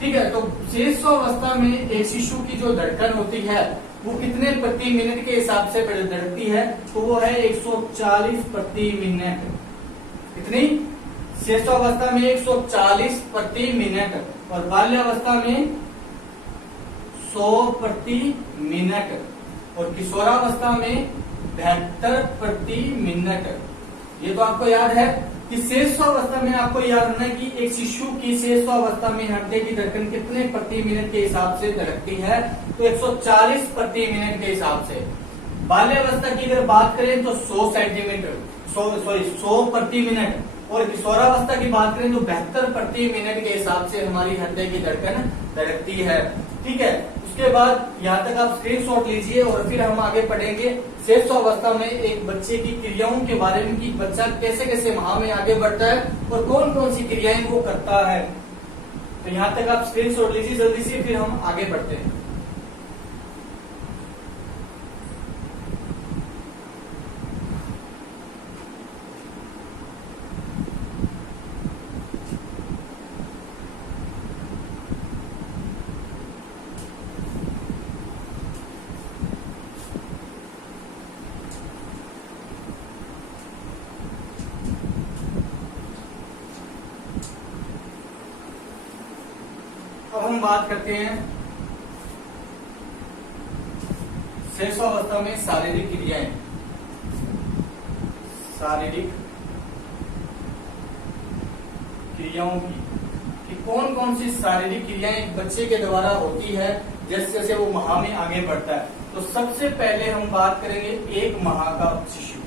ठीक है, तो शेषावस्था में एक शिशु की जो धड़कन होती है वो कितने प्रति मिनट के हिसाब से धड़कती है? तो वो है 140 प्रति मिनट। कितनी? शेषावस्था में 140 प्रति मिनट, और बाल्यावस्था में 100 प्रति मिनट, और किशोरावस्था में 72 प्रति मिनट। ये तो आपको याद है। कि शेषावस्था में आपको याद रखना है कि एक शिशु की शेषावस्था में हृदय की धड़कन कितने प्रति मिनट के हिसाब से धड़कती है, तो 140 प्रति मिनट के हिसाब से। बाल्यावस्था की अगर बात करें तो 100 सेंटीमीटर 100 प्रति मिनट, और किशोरावस्था की बात करें तो 72 प्रति मिनट के हिसाब से हमारी हृदय की धड़कन धड़कती है। ठीक है, उसके बाद यहाँ तक आप स्क्रीनशॉट लीजिए और फिर हम आगे पढ़ेंगे शेषावस्था में एक बच्चे की क्रियाओं के बारे में कि बच्चा कैसे कैसे माह में आगे बढ़ता है और कौन कौन सी क्रियाएं वो करता है। तो यहाँ तक आप स्क्रीनशॉट लीजिए जल्दी से, फिर हम आगे बढ़ते हैं। अब हम बात करते हैं शेषावस्था में शारीरिक क्रियाएं। शारीरिक क्रियाओं की कि कौन कौन सी शारीरिक क्रियाएं एक बच्चे के द्वारा होती है जैसे जैसे वो माह में आगे बढ़ता है। तो सबसे पहले हम बात करेंगे एक माह का शिशु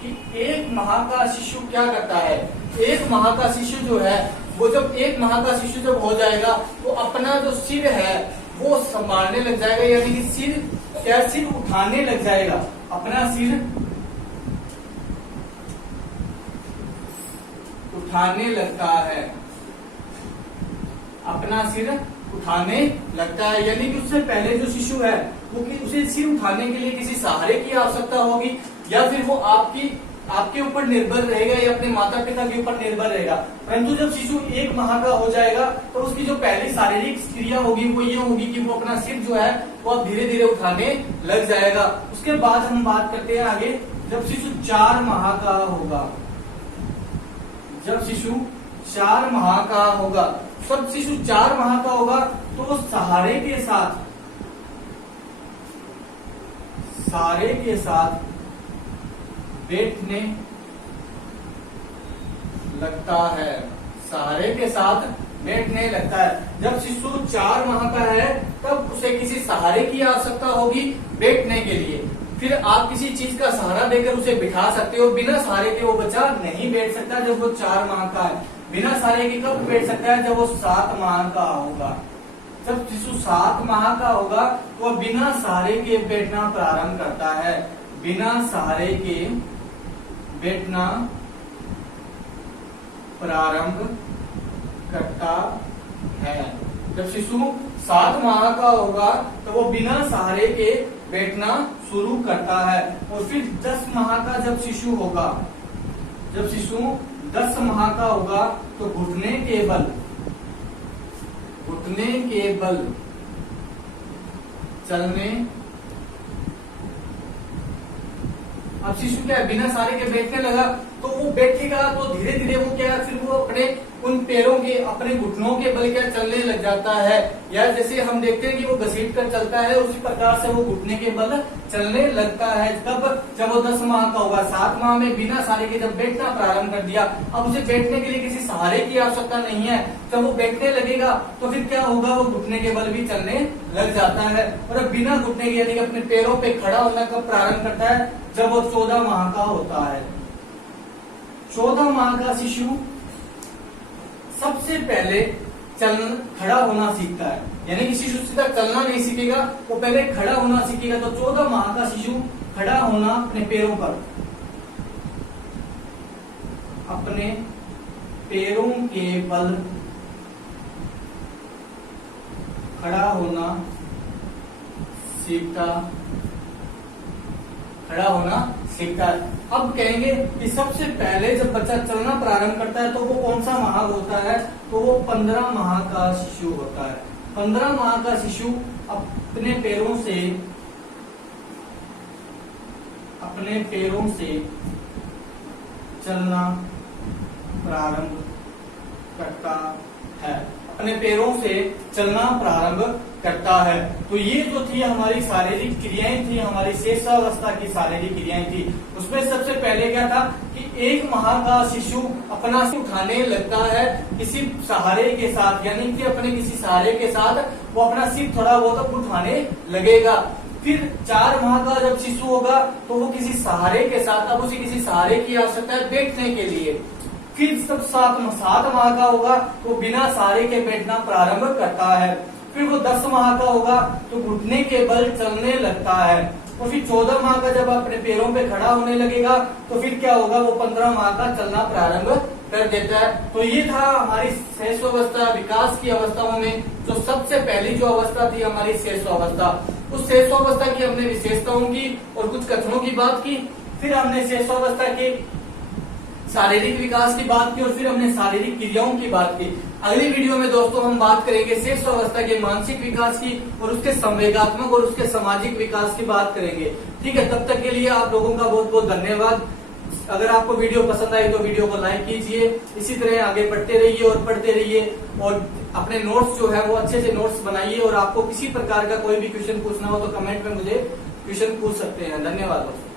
कि एक माह का शिशु क्या करता है। एक माह का शिशु जो है वो जब एक माह का शिशु जब हो जाएगा तो अपना जो सिर है वो संभालने लग जाएगा, यानी कि सिर उठाने लग जाएगा। अपना सिर उठाने लगता है, अपना सिर उठाने लगता है, यानी कि उससे पहले जो शिशु है वो उसे सिर उठाने के लिए किसी सहारे की आवश्यकता होगी, या फिर वो आपके ऊपर निर्भर रहेगा या अपने माता पिता के ऊपर निर्भर रहेगा। परंतु जब शिशु एक माह का हो जाएगा तो उसकी जो पहली शारीरिक क्रिया होगी वो ये होगी कि वो अपना सिर जो है वो अब धीरे धीरे उठाने लग जाएगा। उसके बाद हम बात करते हैं आगे, जब शिशु 4 माह का होगा, जब शिशु 4 माह का होगा, जब शिशु 4 माह का होगा तो वो सहारे के साथ बैठने लगता है, सहारे के साथ बैठने लगता है। जब शिशु 4 माह का है तब उसे किसी सहारे की आवश्यकता होगी बैठने के लिए। फिर आप किसी चीज का सहारा देकर उसे बिठा सकते हो, बिना सहारे के वो बच्चा नहीं बैठ सकता जब वो 4 माह का है। बिना सहारे के कब बैठ सकता है, जब वो 7 माह का होगा। जब शिशु 7 माह का होगा तो बिना सहारे के बैठना प्रारंभ करता है, बिना सहारे के बैठना प्रारंभ करता है। जब शिशु 7 माह का होगा तो वो बिना सहारे के बैठना शुरू करता है। और फिर 10 माह का जब शिशु होगा, जब शिशु 10 माह का होगा तो घुटने के बल चलने, अब शिशु क्या बिना सहारे के बैठने लगा तो वो बैठेगा तो धीरे धीरे वो क्या फिर वो अपने उन पैरों के अपने घुटनों के बल क्या चलने लग जाता है, या जैसे हम देखते हैं कि वो घसीट कर चलता है उसी प्रकार से वो घुटने के बल चलने लगता है। तब जब वो 10 माह का होगा, 7 माह में बिना सहारे के जब बैठना प्रारंभ कर दिया, अब उसे बैठने के लिए किसी सहारे की आवश्यकता नहीं है। जब वो बैठने लगेगा तो फिर क्या होगा, वो घुटने के बल भी चलने लग जाता है। और अब बिना घुटने के यानी कि अपने पैरों पे खड़ा होना कब प्रारंभ करता है, जब वो 14 माह का होता है। 14 माह का शिशु सबसे पहले खड़ा होना सीखता है, यानी कि शिशु सीधा चलना नहीं सीखेगा, वो पहले खड़ा होना सीखेगा। तो 14 माह का शिशु खड़ा होना अपने पैरों पर, अपने पैरों के बल खड़ा होना सीखता है। अब कहेंगे कि सबसे पहले जब बच्चा चलना प्रारंभ करता है तो वो कौन सा माह होता है, तो वो 15 माह का शिशु होता है। 15 माह का शिशु अपने पैरों से चलना प्रारंभ करता है, अपने पैरों से चलना प्रारंभ करता है। तो ये जो थी हमारी शारीरिक क्रियाएं थी, हमारी शेषावस्था की शारीरिक क्रियाएं थी। उसमें सबसे पहले क्या था कि 1 माह का शिशु अपना सिर उठाने लगता है किसी सहारे के साथ, यानी कि अपने किसी सहारे के साथ वो अपना सिर थोड़ा बहुत उठाने लगेगा। फिर 4 माह का जब शिशु होगा तो वो किसी सहारे के साथ, अब उसे किसी सहारे की आवश्यकता है बैठने के लिए। फिर सब 7 माह का होगा तो बिना सहारे के बैठना प्रारंभ करता है। फिर वो 10 माह का होगा तो घुटने के बल चलने लगता है। और फिर 14 माह का जब अपने पैरों पे खड़ा होने लगेगा तो फिर क्या होगा, वो 15 माह का चलना प्रारंभ कर देता है। तो ये था हमारी शैशवावस्था, विकास की अवस्थाओं में जो सबसे पहली जो अवस्था थी हमारी शैशवावस्था। उस शैशवावस्था की हमने विशेषताओं की और कुछ कथनों की बात की। फिर हमने शैशवावस्था के शारीरिक विकास की बात की और फिर हमने शारीरिक क्रियाओं की बात की। अगली वीडियो में दोस्तों हम बात करेंगे शैशवावस्था के मानसिक विकास की और उसके संवेगात्मक और उसके सामाजिक विकास की बात करेंगे। ठीक है, तब तक के लिए आप लोगों का बहुत बहुत धन्यवाद। अगर आपको वीडियो पसंद आई तो वीडियो को लाइक कीजिए, इसी तरह आगे पढ़ते रहिए और पढ़ते रहिए और अपने नोट्स जो है वो अच्छे से नोट्स बनाइए। और आपको किसी प्रकार का कोई भी क्वेश्चन पूछना हो तो कमेंट में मुझे क्वेश्चन पूछ सकते हैं। धन्यवाद दोस्तों।